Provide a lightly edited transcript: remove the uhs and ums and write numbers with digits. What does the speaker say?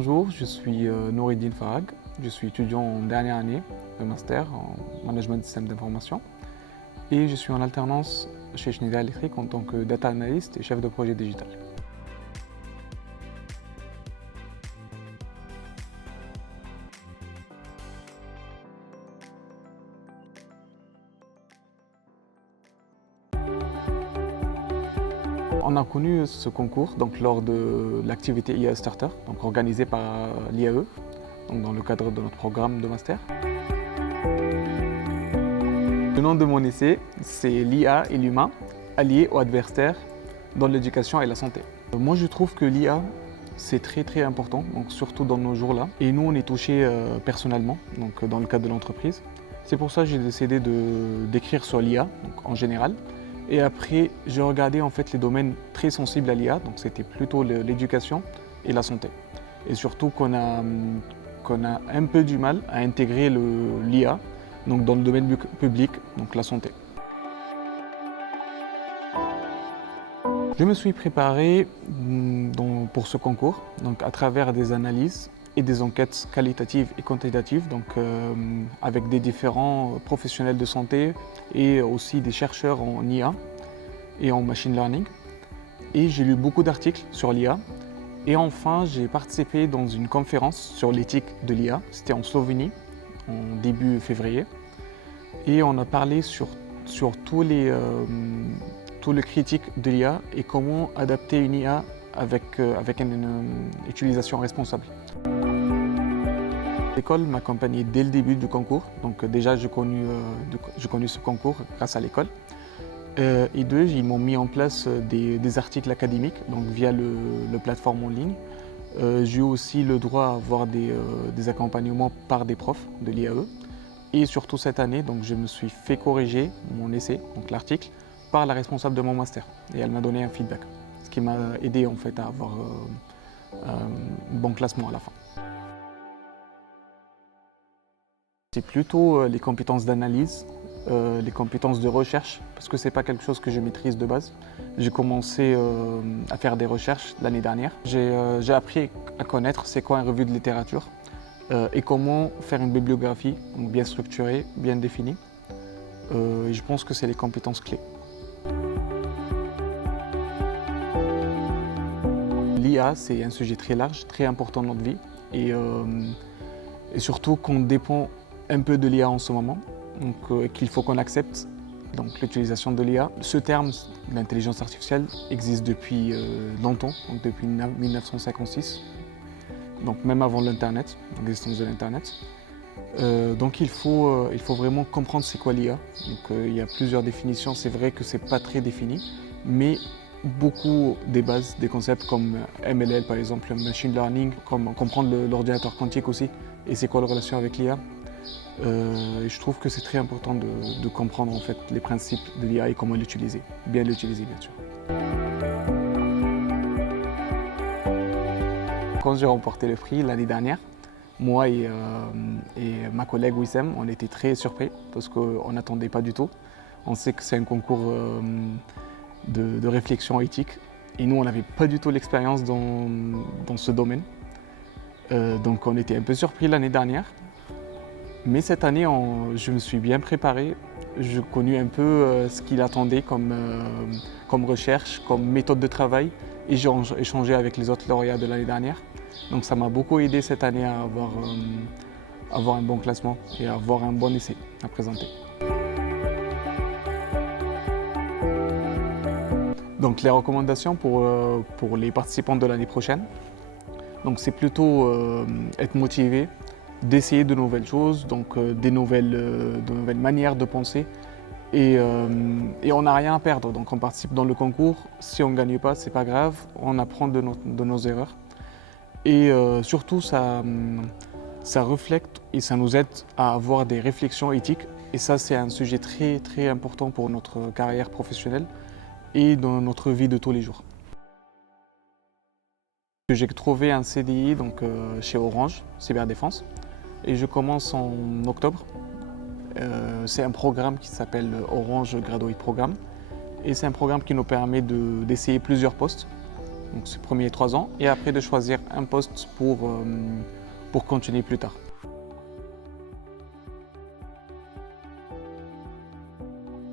Bonjour, je suis Noureddine Farag. Je suis étudiant en dernière année de master en management de système d'information et je suis en alternance chez Schneider Electric en tant que data analyst et chef de projet digital. On a connu ce concours lors de l'activité IA Starter, organisée par l'IAE, dans le cadre de notre programme de master. Le nom de mon essai, c'est l'IA et l'humain, alliés ou adversaires dans l'éducation et la santé. Moi, je trouve que l'IA, c'est très important, surtout dans nos jours-là. Et nous, on est touchés personnellement, dans le cadre de l'entreprise. C'est pour ça que j'ai décidé d'écrire sur l'IA, en général. Et après, j'ai regardé en fait les domaines très sensibles à l'IA, donc c'était plutôt l'éducation et la santé. Et surtout qu'on a un peu du mal à intégrer l'IA dans le domaine public, donc la santé. Je me suis préparé pour ce concours à travers des analyses et des enquêtes qualitatives et quantitatives, avec des différents professionnels de santé et aussi des chercheurs en IA et en machine learning. Et j'ai lu beaucoup d'articles sur l'IA. Et enfin, j'ai participé dans une conférence sur l'éthique de l'IA. C'était en Slovénie, en début février. Et on a parlé sur tous les critiques de l'IA et comment adapter une IA avec une utilisation responsable. L'école m'a accompagné dès le début du concours, donc déjà j'ai connu ce concours grâce à l'école. Et deux, ils m'ont mis en place des articles académiques via le plateforme en ligne. J'ai eu aussi le droit à avoir des accompagnements par des profs de l'IAE. Et surtout cette année, je me suis fait corriger mon essai, l'article, par la responsable de mon master. Et elle m'a donné un feedback, ce qui m'a aidé en fait à avoir un bon classement à la fin. C'est plutôt les compétences d'analyse, les compétences de recherche, parce que ce n'est pas quelque chose que je maîtrise de base. J'ai commencé à faire des recherches l'année dernière. J'ai appris à connaître c'est quoi une revue de littérature et comment faire une bibliographie bien structurée, bien définie. Et je pense que c'est les compétences clés. L'IA, c'est un sujet très large, très important dans notre vie et surtout qu'on dépend un peu de l'IA en ce moment, qu'il faut qu'on accepte l'utilisation de l'IA. Ce terme, l'intelligence artificielle, existe depuis longtemps, depuis 1956, même avant l'Internet, l'existence de l'Internet. Il faut vraiment comprendre c'est quoi l'IA. Il y a plusieurs définitions, c'est vrai que c'est pas très défini, mais beaucoup des bases, des concepts comme MLL par exemple, machine learning, comme comprendre l'ordinateur quantique aussi, et c'est quoi la relation avec l'IA. Et je trouve que c'est très important de comprendre en fait les principes de l'IA et comment l'utiliser, bien l'utiliser bien sûr. Quand j'ai remporté le prix l'année dernière, moi et ma collègue Wissem, on était très surpris parce qu'on n'attendait pas du tout. On sait que c'est un concours de réflexion éthique et nous on n'avait pas du tout l'expérience dans ce domaine. Donc on était un peu surpris l'année dernière. Mais cette année, je me suis bien préparé. J'ai connu un peu ce qu'il attendait comme recherche, comme méthode de travail. Et j'ai échangé avec les autres lauréats de l'année dernière. Donc ça m'a beaucoup aidé cette année à avoir un bon classement et à avoir un bon essai à présenter. Donc les recommandations pour les participants de l'année prochaine, c'est plutôt être motivé, d'essayer de nouvelles choses, de nouvelles manières de penser. Et on n'a rien à perdre, on participe dans le concours. Si on ne gagne pas, c'est pas grave, on apprend de nos erreurs. Et surtout, ça reflète et ça nous aide à avoir des réflexions éthiques. Et ça, c'est un sujet très important pour notre carrière professionnelle et dans notre vie de tous les jours. J'ai trouvé un CDI chez Orange, Cyberdéfense. Et je commence en octobre. C'est un programme qui s'appelle Orange Graduate Programme. Et c'est un programme qui nous permet d'essayer plusieurs postes donc ces premiers 3 ans, et après de choisir un poste pour continuer plus tard.